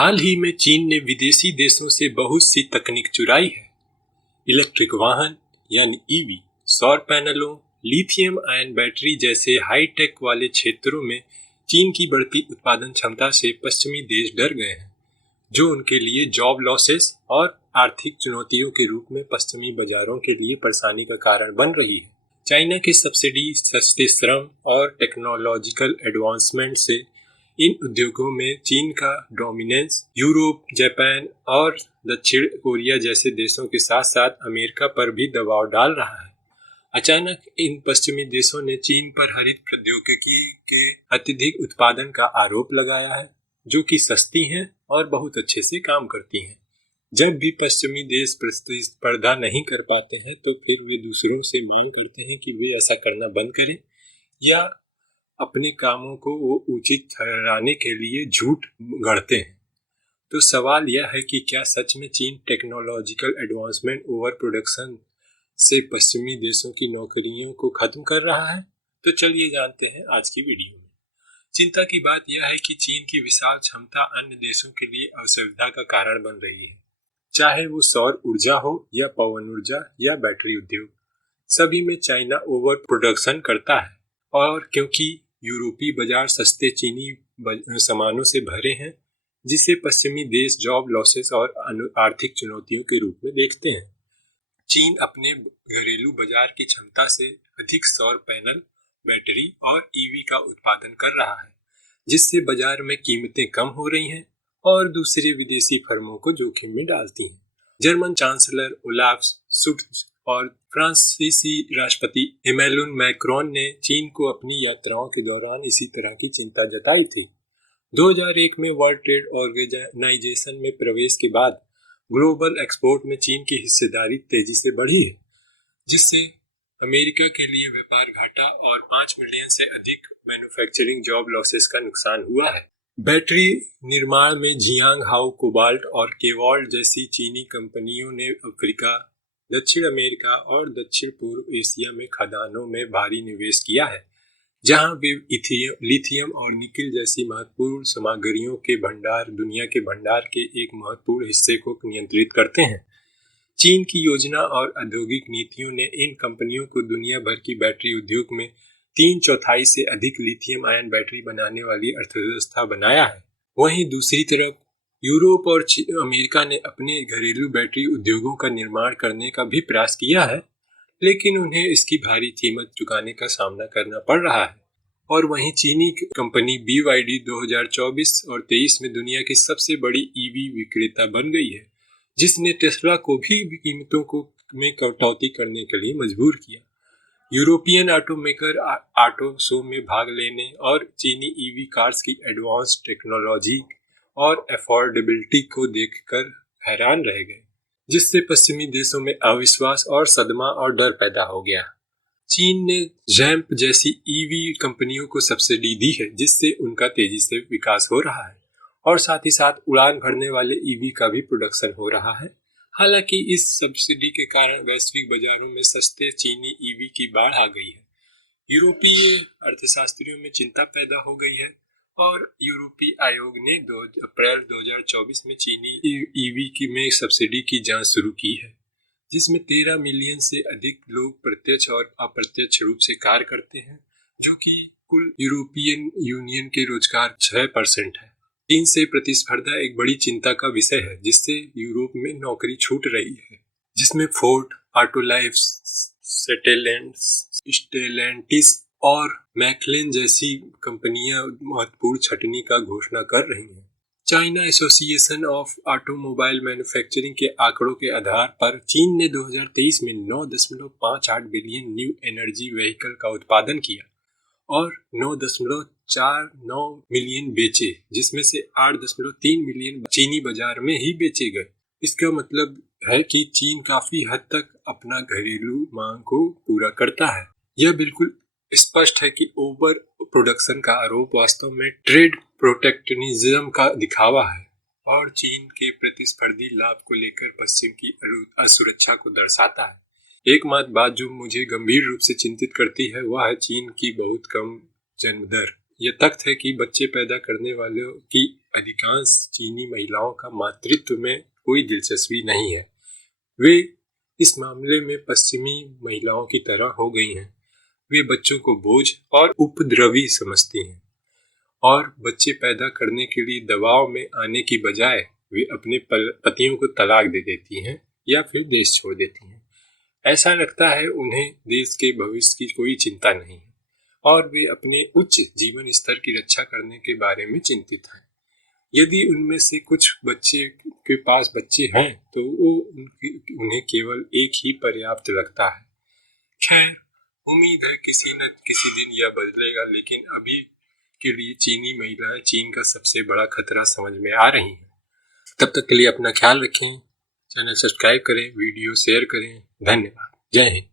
हाल ही में चीन ने विदेशी देशों से बहुत सी तकनीक चुराई है। इलेक्ट्रिक वाहन यानी ईवी, सौर पैनलों, लिथियम आयन बैटरी जैसे हाई टेक वाले क्षेत्रों में चीन की बढ़ती उत्पादन क्षमता से पश्चिमी देश डर गए हैं, जो उनके लिए जॉब लॉसेस और आर्थिक चुनौतियों के रूप में पश्चिमी बाजारों के लिए परेशानी का कारण बन रही है। चाइना की सब्सिडी, सस्ते श्रम और टेक्नोलॉजिकल एडवांसमेंट से इन उद्योगों में चीन का डोमिनेंस यूरोप, जापान और दक्षिण कोरिया जैसे देशों के साथ साथ अमेरिका पर भी दबाव डाल रहा है। अचानक इन पश्चिमी देशों ने चीन पर हरित प्रौद्योगिकी के अत्यधिक उत्पादन का आरोप लगाया है, जो कि सस्ती हैं और बहुत अच्छे से काम करती हैं। जब भी पश्चिमी देश प्रतिस्पर्धा नहीं कर पाते हैं तो फिर वे दूसरों से मांग करते हैं कि वे ऐसा करना बंद करें या अपने कामों को वो उचित ठहराने के लिए झूठ गढ़ते हैं। तो सवाल यह है कि क्या सच में चीन टेक्नोलॉजिकल एडवांसमेंट ओवर प्रोडक्शन से पश्चिमी देशों की नौकरियों को खत्म कर रहा है? तो चलिए जानते हैं आज की वीडियो में। चिंता की बात यह है कि चीन की विशाल क्षमता अन्य देशों के लिए असुविधा का कारण बन रही है, चाहे वो सौर ऊर्जा हो या पवन ऊर्जा या बैटरी उद्योग, सभी में चाइना ओवर प्रोडक्शन करता है। और क्योंकि यूरोपीय बाजार सस्ते चीनी सामानों से भरे हैं, जिसे पश्चिमी देश जॉब लॉसेस और आर्थिक चुनौतियों के रूप में देखते हैं। चीन अपने घरेलू बाजार की क्षमता से अधिक सौर पैनल, बैटरी और ईवी का उत्पादन कर रहा है, जिससे बाजार में कीमतें कम हो रही हैं और दूसरे विदेशी फर्मों को जोखिम में डालती हैं। जर्मन चांसलर ओलाफ स्चोल्ज और फ्रांसीसी राष्ट्रपति इमैनुएल मैक्रोन ने चीन को अपनी यात्राओं के दौरान इसी तरह की चिंता जताई थी। 2001 में वर्ल्ड ट्रेड ऑर्गेनाइजेशन में प्रवेश के बाद ग्लोबल एक्सपोर्ट में चीन की हिस्सेदारी तेजी से बढ़ी है, जिससे अमेरिका के लिए व्यापार घाटा और 5 मिलियन से अधिक मैन्युफैक्चरिंग जॉब लॉसेस का नुकसान हुआ है। बैटरी निर्माण में जियांग हाउ कोबाल्ट और केवॉल्ट जैसी चीनी कंपनियों ने अफ्रीका, दक्षिण अमेरिका और दक्षिण पूर्व एशिया में खदानों में भारी निवेश किया है, जहां वे लिथियम और निकिल जैसी महत्वपूर्ण सामग्रियों के भंडार दुनिया के भंडार के एक महत्वपूर्ण हिस्से को नियंत्रित करते हैं। चीन की योजना और औद्योगिक नीतियों ने इन कंपनियों को दुनिया भर की बैटरी उद्योग में 3/4 से अधिक लिथियम आयन बैटरी बनाने वाली अर्थव्यवस्था बनाया है। वहीं दूसरी तरफ यूरोप और अमेरिका ने अपने घरेलू बैटरी उद्योगों का निर्माण करने का भी प्रयास किया है, लेकिन उन्हें इसकी भारी कीमत चुकाने का सामना करना पड़ रहा है। और वहीं चीनी कंपनी BYD 2024 और 23 में दुनिया की सबसे बड़ी ईवी विक्रेता बन गई है, जिसने टेस्ला को भी कीमतों में कटौती करने के लिए मजबूर किया। यूरोपियन ऑटोमेकर ऑटो शो में भाग लेने और चीनी ईवी कार्स की एडवांस टेक्नोलॉजी और अफोर्डेबिलिटी को देखकर हैरान रह गए, जिससे पश्चिमी देशों में अविश्वास और सदमा और डर पैदा हो गया। चीन ने जैम्प जैसी ईवी कंपनियों को सब्सिडी दी है, जिससे उनका तेजी से विकास हो रहा है और साथ ही साथ उड़ान भरने वाले ईवी का भी प्रोडक्शन हो रहा है। हालांकि इस सब्सिडी के कारण वैश्विक बाजारों में सस्ते चीनी ईवी की बाढ़ आ गई है। यूरोपीय अर्थशास्त्रियों में चिंता पैदा हो गई है और यूरोपीय आयोग ने अप्रैल 2024 में चीनी ईवी में सब्सिडी की जांच शुरू की है, जिसमें 13 मिलियन से अधिक लोग प्रत्यक्ष और अप्रत्यक्ष रूप से कार्य करते हैं, जो कि कुल यूरोपियन यूनियन के रोजगार 6% है। चीन से प्रतिस्पर्धा एक बड़ी चिंता का विषय है, जिससे यूरोप में नौकरी छूट रही है, जिसमें फोर्ड, ऑटोलाइफ, स्टेलेंटिस और मैकलेन जैसी कंपनियां महत्वपूर्ण छटनी का घोषणा कर रही हैं। China association of automobile manufacturing के आंकड़ों के आधार पर चीन ने 2023 में 9.58 बिलियन न्यू एनर्जी व्हीकल का उत्पादन किया और 9.49 मिलियन बेचे, जिसमें से 8.3 मिलियन चीनी बाजार में ही बेचे गए। इसका मतलब है कि चीन काफी हद तक अपना घरेलू मांग को पूरा करता है। यह बिल्कुल स्पष्ट है कि ओवर प्रोडक्शन का आरोप वास्तव में ट्रेड प्रोटेक्शनिज्म का दिखावा है और चीन के प्रतिस्पर्धी लाभ को लेकर पश्चिम की असुरक्षा को दर्शाता है। एकमात्र बात जो मुझे गंभीर रूप से चिंतित करती है वह है चीन की बहुत कम जन्म दर। यह तथ्य है कि बच्चे पैदा करने वालों की अधिकांश चीनी महिलाओं का मातृत्व में कोई दिलचस्पी नहीं है। वे इस मामले में पश्चिमी महिलाओं की तरह हो गई हैं। वे बच्चों को बोझ और उपद्रवी समझती हैं और बच्चे पैदा करने के लिए दबाव में आने की बजाय वे अपने पतियों को तलाक दे देती हैं या फिर देश छोड़ देती हैं। ऐसा लगता है उन्हें देश के भविष्य की कोई चिंता नहीं है और वे अपने उच्च जीवन स्तर की रक्षा करने के बारे में चिंतित हैं। यदि उनमें से कुछ बच्चे के पास बच्चे हैं तो उन्हें केवल एक ही पर्याप्त लगता है। खैर, उम्मीद है किसी न किसी दिन यह बदलेगा, लेकिन अभी के लिए चीनी महिलाएं चीन का सबसे बड़ा खतरा समझ में आ रही हैं। तब तक के लिए अपना ख्याल रखें, चैनल सब्सक्राइब करें, वीडियो शेयर करें। धन्यवाद। जय हिंद।